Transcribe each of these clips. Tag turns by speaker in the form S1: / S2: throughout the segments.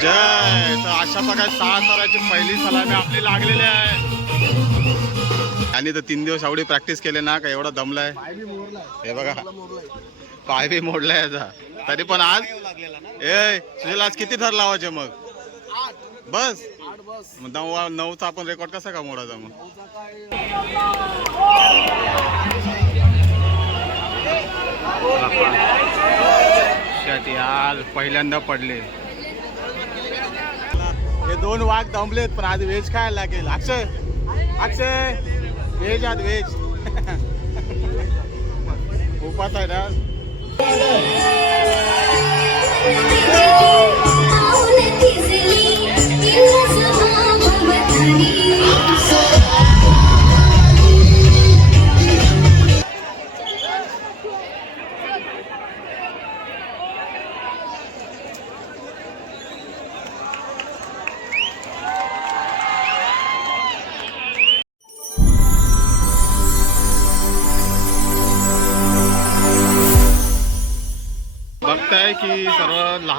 S1: जय! तर अशा प्रकारे सहा ताराची पहिली सलामी आपली लागलेली आहे. आणि तर तीन दिवस एवढी प्रॅक्टिस केली ना का एवढा दमलाय. हे बघा. पाय बी मोडलाय याचा तरी पण आज ए सुजल आज किती थर लावायचे मग? बस. मग नऊ नऊचा आपण रेकॉर्ड कसा का मोडायचा मग? आज पहिल्यांदा पडले. हे दोन वाघ दमलेत पण आज व्हेज खायला लागेल. अक्षय अक्षय व्हेज आज व्हेज. उपास आहे ना?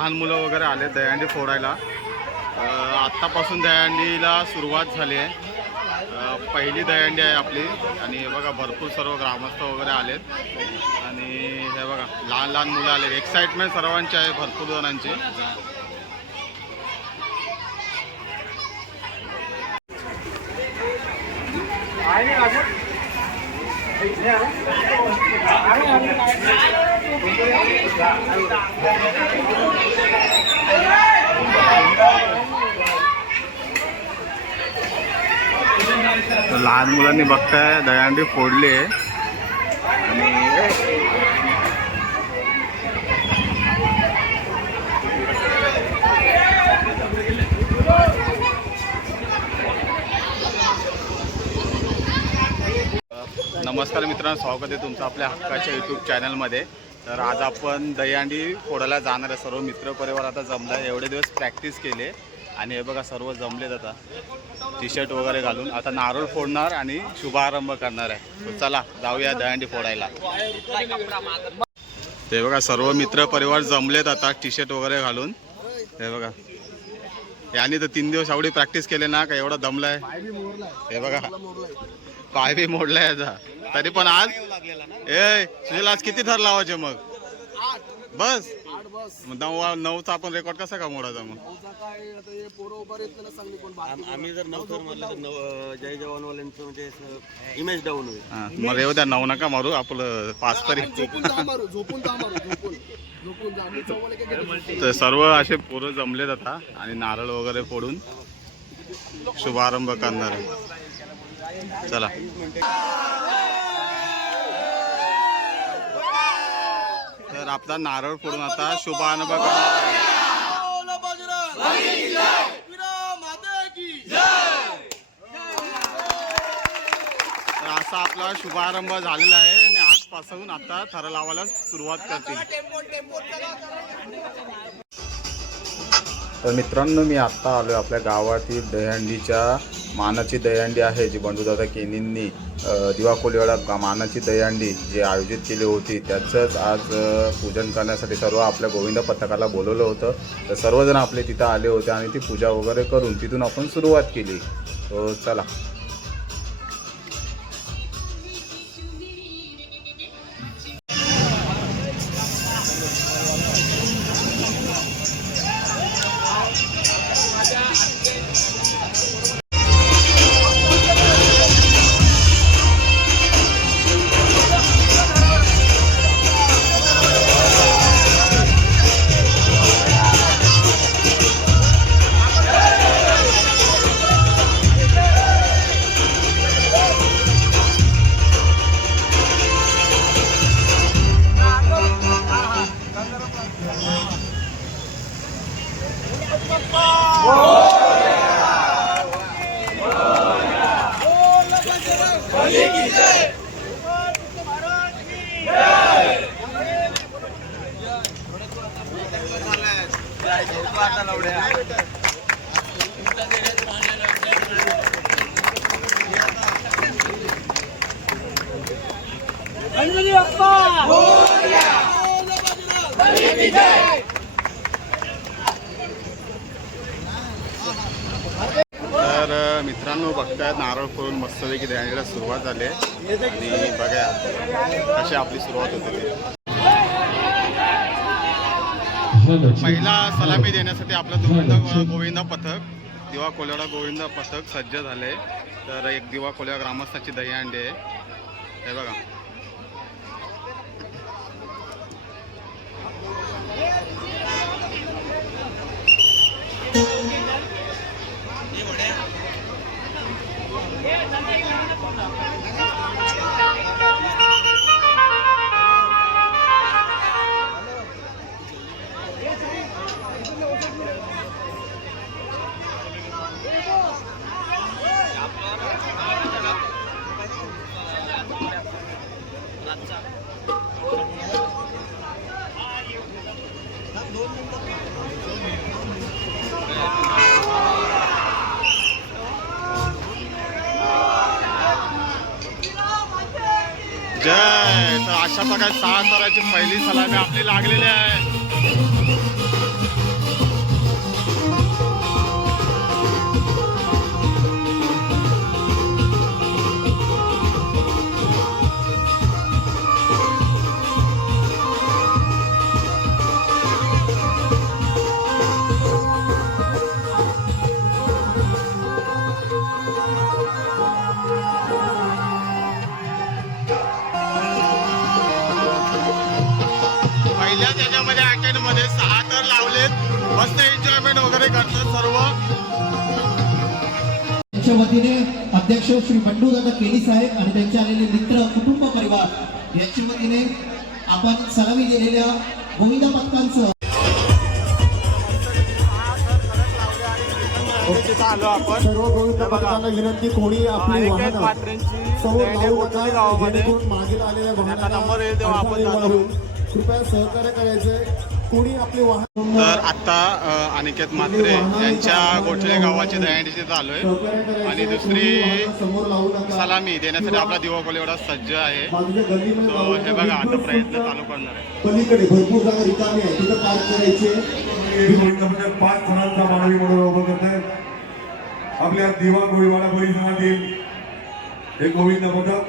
S1: लहान मुलं वगैरे आले दहीहंडी फोडायला. आत्तापासून दहीहंडीला सुरुवात झाली आहे. पहिली दयांडी आहे आपली. आणि हे बघा भरपूर सर्व ग्रामस्थ वगैरे आलेत. आणि हे बघा लहान लहान मुलं आले एक्साइटमेंट सर्वांची आहे भरपूर जणांची. आहे. लहान मुलांनी बघताय दयांडी फोडली आहे. आणि नमस्कार मित्रांनो स्वागत आहे तुमचं आपल्या हक्काच्या यूट्यूब चॅनलमध्ये तर आज आपण दहीहंडी फोडायला जाणार आहे. सर्व मित्र परिवार आता जमला एवढे दिवस प्रॅक्टिस केले. आणि हे बघा सर्व जमलेत आता. टी शर्ट वगैरे घालून. आता नारळ फोडणार आणि शुभारंभ करणार आहे. चला जाऊया दहीहंडी फोडायला. ते बघा सर्व मित्र परिवार जमलेत आता टी शर्ट वगैरे घालून. हे बघा. यांनी तर तीन दिवस आवडी प्रॅक्टिस केली ना का एवढा दमलाय? हे बघा. पाय बी मोडलाय याचा तरी पण आज ए सुनील आज किती थर लावायचे मग? बस. मग नऊ नऊचा आपण रेकॉर्ड कसा का मोडायचा मग?
S2: आम्ही जर म्हणलं तर जय जवानवाल्यांचं म्हणजे इमेज डाऊन होईल.
S1: मग येऊ द्या नऊ नका मारू आपलं पाच तरी. तर सर्व असे पोरं जमलेत आता आणि नारळ वगैरे फोडून शुभारंभ करणार आहे. चला. तर आपला नारळ फोडून आता शुभारंभ तर असा आपला शुभारंभ झालेला आहे आणि आजपासून आता थर लावायला सुरुवात करतील. तर मित्रांनो मी आत्ता आलो आपल्या गावातील दहंडीच्या मानाची दहीहंडी आहे जी बंडूदादा केनींनी अ, दिवा कोलीवाडा मानाची दहीहंडी जी आयोजित केली होती त्याचंच आज पूजन करण्यासाठी सर्व आपल्या गोविंद पथकाला बोलवलं होतं. तर सर्वजण आपले तिथं आले होते आणि ती पूजा वगैरे करून तिथून आपण सुरुवात केली. तो चला. Europa! महिला सलामी देण्यासाठी आपलं गोविंद गोविंदा पथक दिवा कोल्याडा गोविंदा पथक सज्ज झाले. तर एक दिवा कोल्या ग्रामस्थाची दही आहे. हे बघा. अशा प्रकारे सहा तराची पहिली सलामी आपली लागलेली आहे. पहिल्या त्याच्यामध्ये अटेंडमध्ये सहा तर लावलेत. मस्त एन्जॉयमेंट वगैरे करतात सर्व.
S3: त्यांच्या वतीने अध्यक्ष श्री बंडू दादा केली साहेब आणि त्यांचे आलेले मित्र कुटुंब परिवार यांच्या वतीने आपण सलामी दिलेल्या गोविंदा पथकांचं
S1: तिथं आलो आपण
S4: सर्व गोविंद पथकाला विनंती कोणी आपली वाहनं समोर जेणेकरून मागील आलेल्या
S1: आता नंबर येईल तेव्हा आपण
S4: वाहनांना
S1: चालू.
S4: कृपया सहकार्य करायचंय. कोणी आपली वाहन
S1: तर आता अनिकेत म्हात्रे यांच्या गोठले गावाची तिथं
S4: सहकार्य करायचंय.
S1: आणि दुसरी सलामी देण्यासाठी आपला दिवा एवढा सज्ज आहे. तो हे. बघा आता प्रयत्न चालू करणार आहे.
S4: पलीकडे भरपूर जागा रिकामी आहे. तिथं पार्क करायचे.
S5: गोविंदामध्ये पाच जणांचा मानवी मनोबल उभं करत आहेत आपल्या दिवा गोळीवाडा परिसरातील हे गोविंद पथक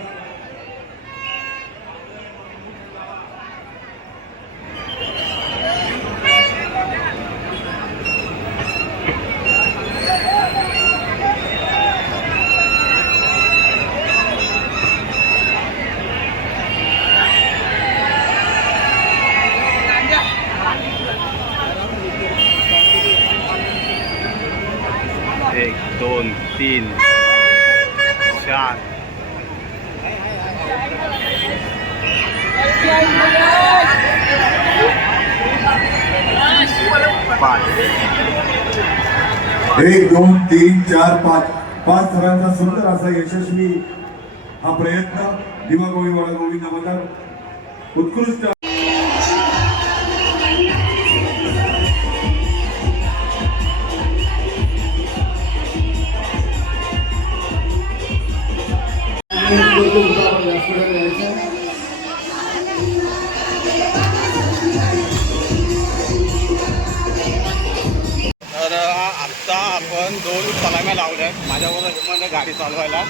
S1: एक दोन तीन चार पाच.
S5: पाच थरांचा सुंदर असा यशस्वी हा प्रयत्न दिवा गोळीवाडा गोविंद उत्कृष्ट
S1: आपण दोन सलाम्या लावल्या आहेत. माझ्याबरोबर हिमंत गाडी चालवायला.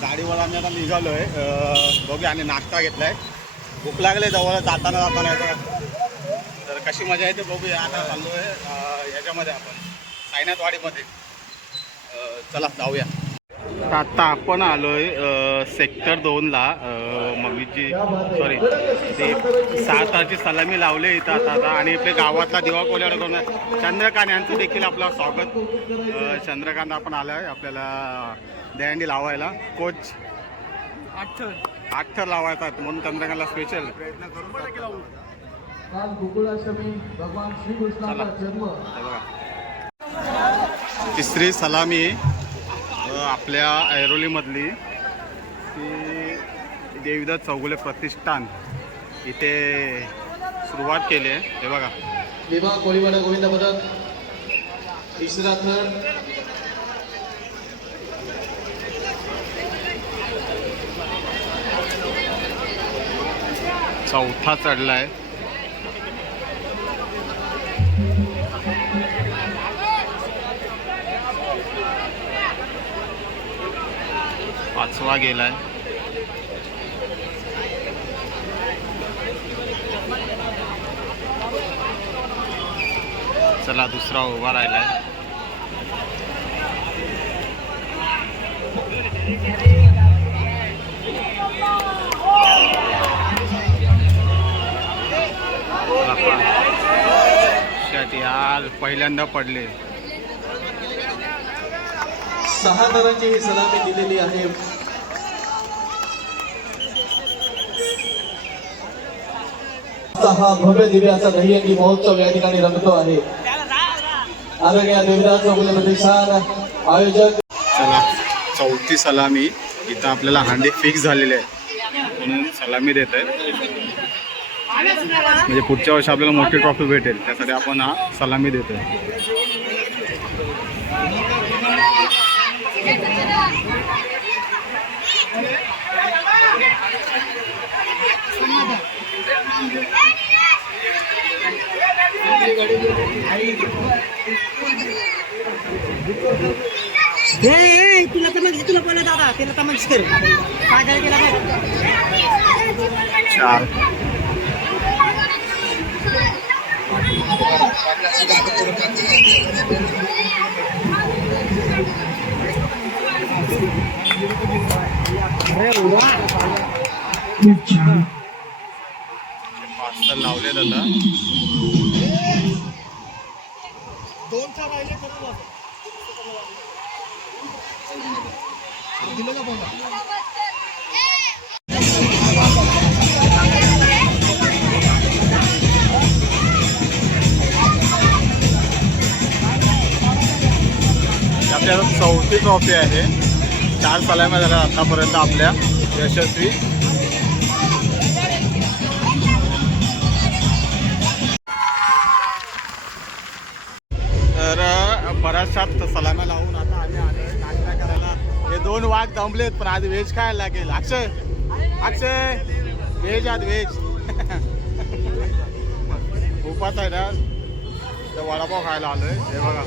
S1: गाडीवर आम्ही आता निघालो आहे बघूया आम्ही नाश्ता घेतला आहे भूक लागले जवळ जाताना जाताना येतं तर कशी मजा येते बघूया. आता चाललो आहे ह्याच्यामध्ये आपण. सायनाथवाडीमध्ये चला जाऊया. तर आत्ता आपण आलोय अं, सेक्टर दोनला मम्मीची सॉरी ते साताची सलामी लावले इथं आता आता आणि इथे गावातला दिवा कोल्याड करून चंद्रकांत यांचं देखील आपलं स्वागत. चंद्रकांत आपण आलोय आपल्याला दहंडी लावायला. कोच? आठर लावायचा म्हणून चंद्रकांतला स्पेशल
S3: काल गोकुळाष्टमी भगवान श्रीकृष्णाचा जन्म.
S1: तिसरी सलामी. आपल्या ऐरोलीमधली ती देवीदास चौगुले प्रतिष्ठान इथे सुरुवात केली आहे. हे बघा.
S3: विभा कोळीवाडा गोविंदा तिसरा थर
S1: चौथा चढला आहे पाचवा गेलाय चला दुसरा उभा राहिलाय शट यार पहिल्यांदा पडले.
S6: सहा रनांची ही सलामी दिलेली आहे. हा भव्य दिव्य असा दहीहंडी महोत्सव या ठिकाणी रंगतो आहे. देवराज चौगुले प्रतिष्ठान आयोजक.
S1: चला चौथी सलामी. इथं आपल्याला हांडे फिक्स झालेले आहे. म्हणून सलामी देत आहे म्हणजे पुढच्या वर्षी आपल्याला मोठी ट्रॉफी भेटेल. त्यासाठी आपण हा सलामी देतोय.
S7: हे तुला तर तुला बोला दादा तिला तर कर. काय काय
S1: चार. पाच तर आता आपल्याला चौथी ट्रॉफी आहे. चार सलाम्या झाल्या आतापर्यंत आपल्या यशस्वी. दोन दमलेत पण आज व्हेज खायला लागेल. अक्षय अक्षय व्हेज आज व्हेज. उपास आहे ना? तर वडापाव खायला आलोय. हे बघा.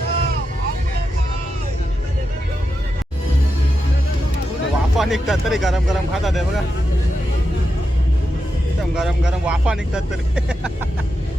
S1: वाफा निघतात तरी गरम गरम खातात हे बघा. एकदम गरम गरम वाफा निघतात तरी.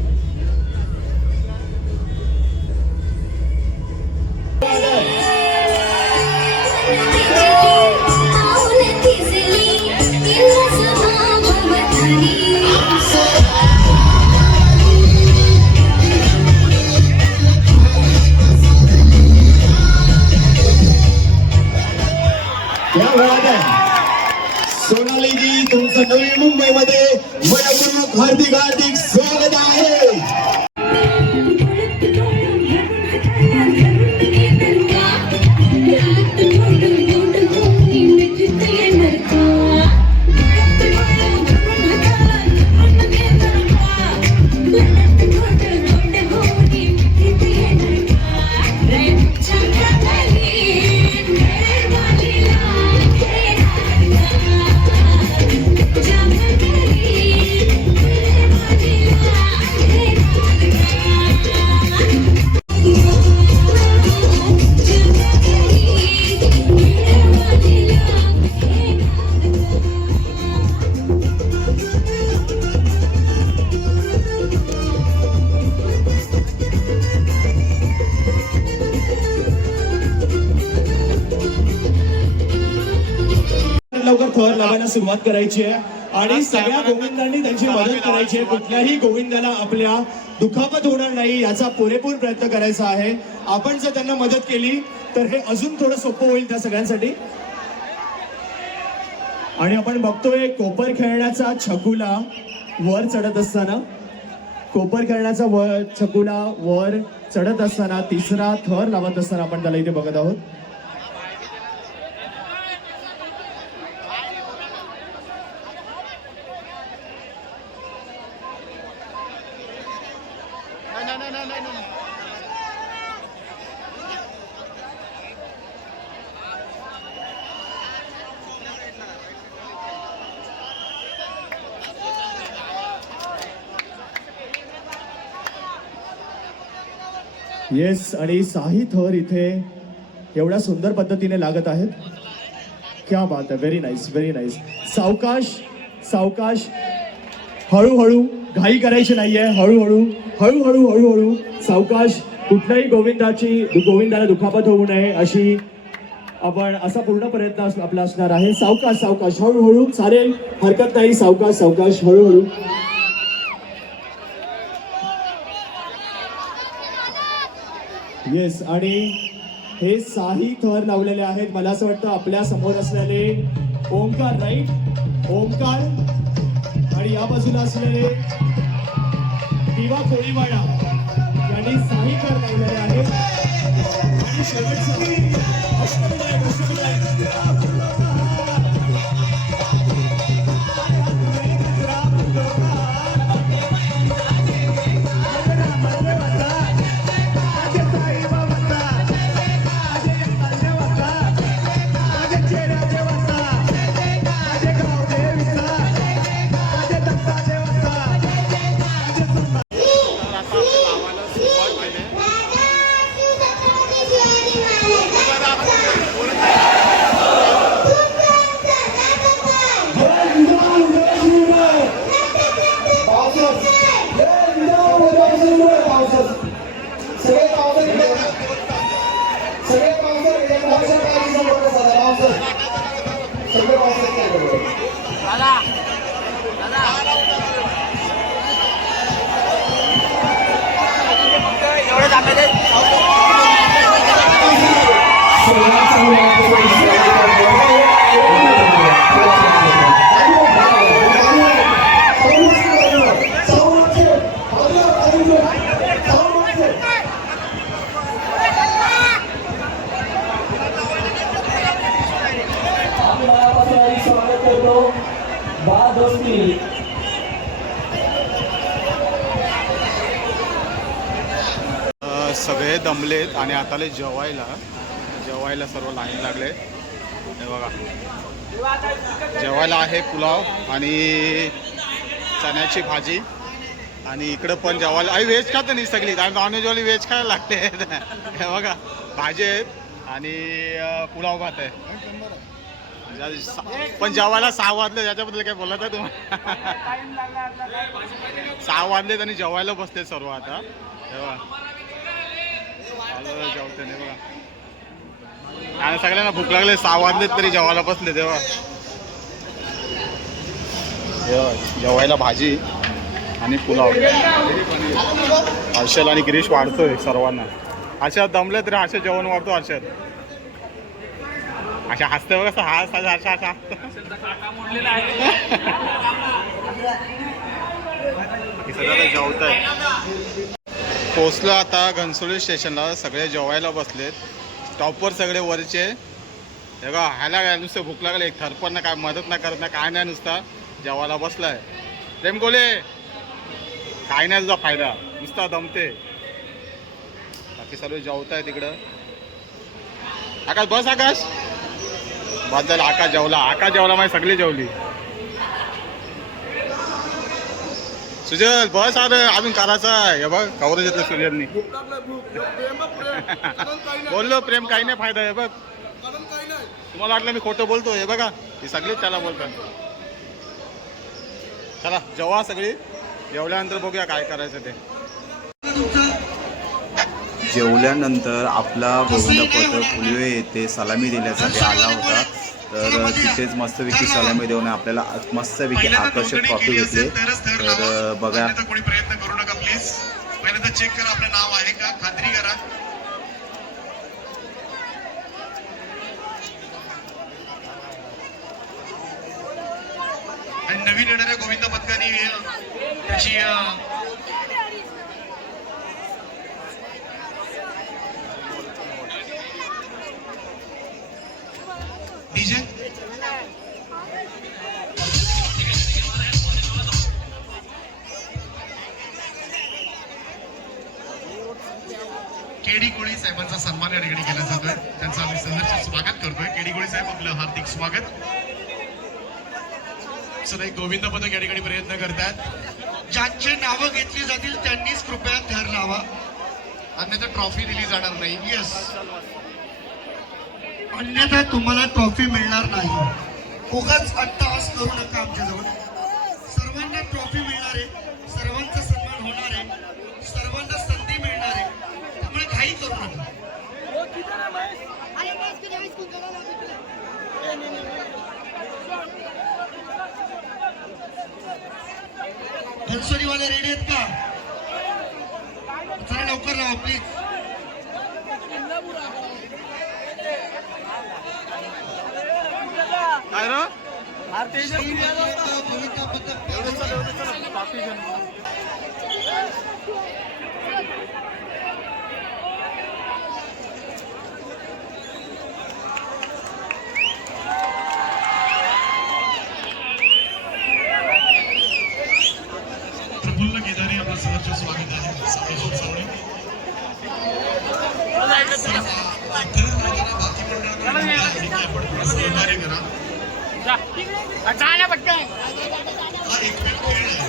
S8: नवी मुंबईमध्ये मनपूर्वक हार्दिक हार्दिक स्वागत आहे. करायची आहे. आणि सगळ्या गोविंदांनी त्यांची मदत करायची आहे. कुठल्याही गोविंदाला आपल्या दुखापत होणार नाही याचा पुरेपूर प्रयत्न करायचा आहे. आपण जर त्यांना मदत केली तर हे अजून थोडं सोपं होईल त्या सगळ्यांसाठी. आणि आपण बघतोय कोपर खेळण्याचा छकुला वर चढत असताना कोपर खेळण्याचा वर छकुला वर चढत असताना तिसरा थर लावत असताना आपण त्याला इथे बघत आहोत. येस आणि साही थर इथे एवढ्या सुंदर पद्धतीने लागत आहेत.
S4: क्या बात आहे व्हेरी नाईस व्हेरी नाईस सावकाश सावकाश हळूहळू घाई करायची नाहीये हळूहळू हळूहळू हळूहळू. सावकाश कुठल्याही गोविंदाची गोविंदाला दुखापत होऊ नये अशी आपण असा पूर्ण प्रयत्न अस- आपला असणार आहे. सावकाश सावकाश हळूहळू चालेल. हरकत नाही. सावकाश सावकाश हळूहळू. येस आणि हे साही थर लावलेले आहेत. मला असं वाटतं आपल्यासमोर असलेले ओमकार राईट ओमकार आणि या बाजूला असलेले दिवा कोळीवाडा यांनी साही थर लावलेले आहेत. आणि शेवटचं
S1: अ, सगळे दमलेत आणि आताले जेवायला. जेवायला सर्व लाईन लागले. हे बघा. जेवायला आहे पुलाव आणि चण्याची भाजी. आणि इकडं पण जेवायला आई व्हेज खात नाही सगळी आणि नॉनव्हेजवाली व्हेज खायला लागते. हे बघा. भाजी आहेत आणि पुलाव भात आहे. पण जेवायला सहा वाजले त्याच्याबद्दल काय बोलत आहे तुम्हाला सहा वाजले आणि जेवायला बसले सर्व आता. हे जेवते नाही बघा. आणि सगळ्यांना भूक लागले सहा वाजले तरी जेवायला बसले तेव्हा जेवायला भाजी आणि पुलाव. हर्षल आणि गिरीश वाढतोय सर्वांना. अशा दमले तरी अशा जेवण वाढतो हर्षद. अशा हसते बघ असं हास अशा अशा सगळं जेवत आहे पोचलो आता घनसोली स्टेशनला सगळे जेवायला बसलेत. स्टॉपवर सगळे वरचे. हे बघा ह्याला काय नुसतं भूक लागले एक थरपण ना काय मदत नाही करत नाही काय नाही नुसता. जेवायला बसलाय. प्रेम गोले काय नाही तुझा फायदा. नुसता दमते. बाकी सर्व जेवत आहे तिकडं. आकाश बस आकाश. बस आका जेवला. आका जेवला माझी सगळी जेवली. सुजल बस अरे अजून करायचं आहे. हे बघ कवरेज येतं सुजलनी. बोललो प्रेम काही नाही फायदा आहे बघ. तुम्हाला वाटलं मी खोटं बोलतो हे बघा. ही सगळीच त्याला बोलतात. चला जेव्हा सगळी. जेवल्यानंतर बघूया काय करायचं ते. जेवल्यानंतर आपला गोविंद पथक पुलिवे येथे सलामी देण्यासाठी आला होता. तर तिथेच मस्तपैकी सलामी देऊन आपल्याला मस्तपैकी आकर्षक ट्रॉफी घेतले तर बघा.
S5: कोणी प्रयत्न करू नका प्लीज पहिल्यांदा चेक करा आपलं नाव आहे का? खात्री करा. आणि नवीन येणाऱ्या गोविंद पथकाने त्याची साहेबांचा सन्मान या ठिकाणी केला जातोय. त्यांचं आम्ही सहर्ष स्वागत करतोय. केडीगोळी साहेब आपलं हार्दिक स्वागत. सर एक गोविंद पथक या ठिकाणी प्रयत्न करतात ज्यांची नावं घेतली जातील त्यांनीच कृपया थर लावा. अन्यथा ट्रॉफी दिली जाणार नाही. येस
S9: अन्यथा तुम्हाला ट्रॉफी मिळणार नाही. उगाच अट्टहास करू नका आमच्याजवळ. सर्वांना ट्रॉफी मिळणार आहे. बनसोडीवाले रेडी आहेत का? जरा लवकर राहा प्लीज
S1: काय
S10: सहर्ष स्वागत आहे सावळे सहकार्य करा हा एकमेव खेळ आहे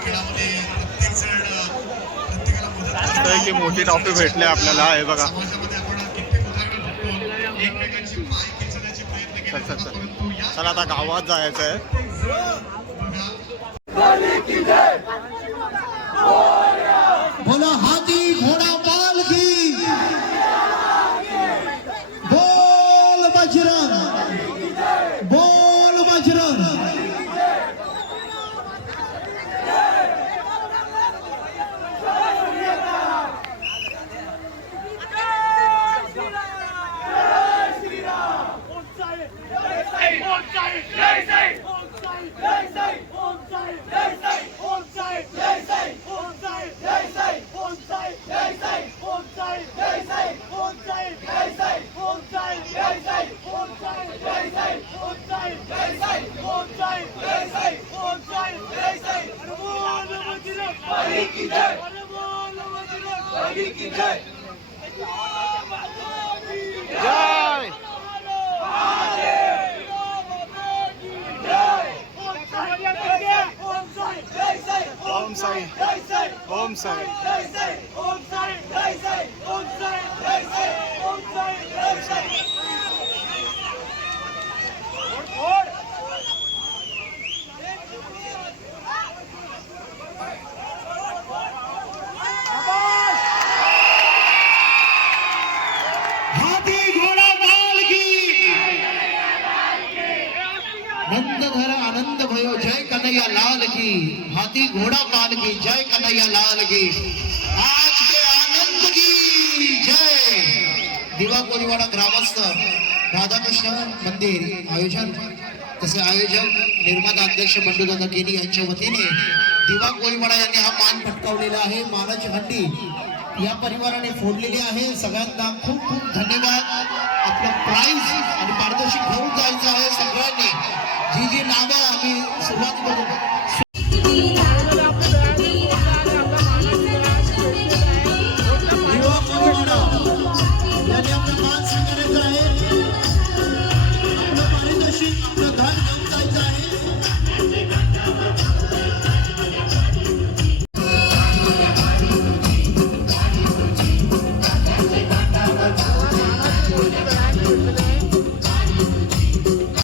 S10: खेळामध्ये प्रत्येक जण प्रत्येकाला मदत
S1: की मोठी ट्रॉफी भेटली आपल्याला हे बघा.
S10: समाजामध्ये आपण कित्येक उदाहरणं बघतो एकमेकांची पाय खेचण्याचे प्रयत्न
S1: चल
S10: केले
S1: चल.
S10: परंतु या
S1: चला आता गावात जायचं आहे ओम साई। ओम साई।
S3: हाथी घोड़ा बाल की। नंद धर आनंद भयो जय कन्हैया लाल की। हाथी घोड़ा पाल की जय कन्हैया लाल की। आज के आनंद की जय। दिवा कोरीवाडा ग्रामस्थ राधाकृष्ण मंदिर आयोजन तसे आयोजन निर्माता अध्यक्ष बंडूदादा केली यांच्या वतीने दिवा कोळीवाडा यांनी हा मान पटकावलेला आहे. मानाची हंडी या परिवाराने फोडलेली आहे. सगळ्यांना खूप खूप धन्यवाद. आपलं प्राईज आणि पारितोषिक घेऊन जायचं आहे सगळ्यांनी. जी जी नावं आम्ही सुरुवात करू.